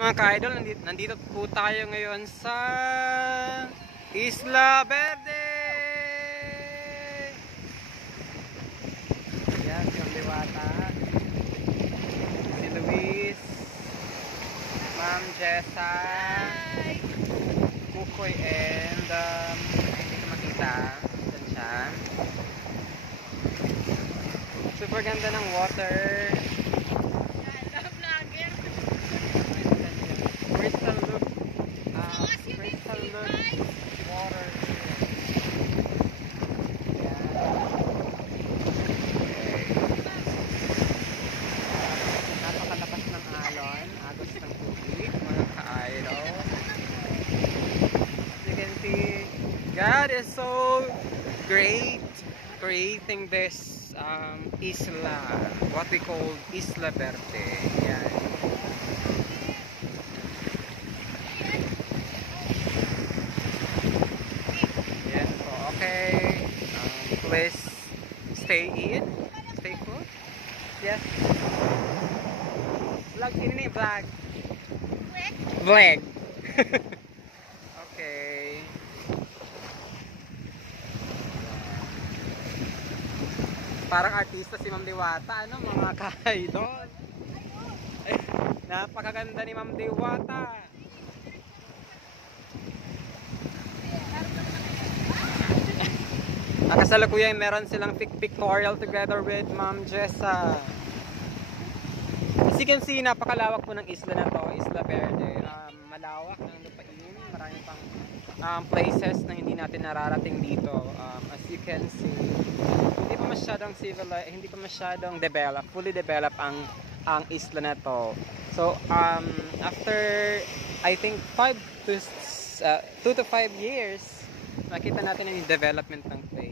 Mga ka-idol, nandito po tayo ngayon sa Isla Verde. Yan, yung Diwata, si Luis, Ma'am Jessa, Kukoy, and hindi ko makita. Diyan siya. Super ganda ng water. Crystal look, crystal look water. Yan. Napakalakas ng alon, agos ng tubig, mga ka-idol. As you can see, God is so great creating this isla, what we call Isla Verde. Yan. Okay, please stay put. Yes. Vlog ini vlog. Vlog. Okay. Parang artista si Ma'am Diwata, ano mga ka-idol. Napakaganda ni Ma'am Diwata. Kasalukuyan meron silang pictorial together with Ma'am Jessa. As you can see, napakalawak po ng isla na to, Isla Verde. Malawak ng lupain, marami pang places na hindi natin nararating dito. As you can see, hindi pa masyadong civilized, hindi pa masyadong fully developed ang isla na to. So, after I think 2 to 5 years, makita natin yung development ng place.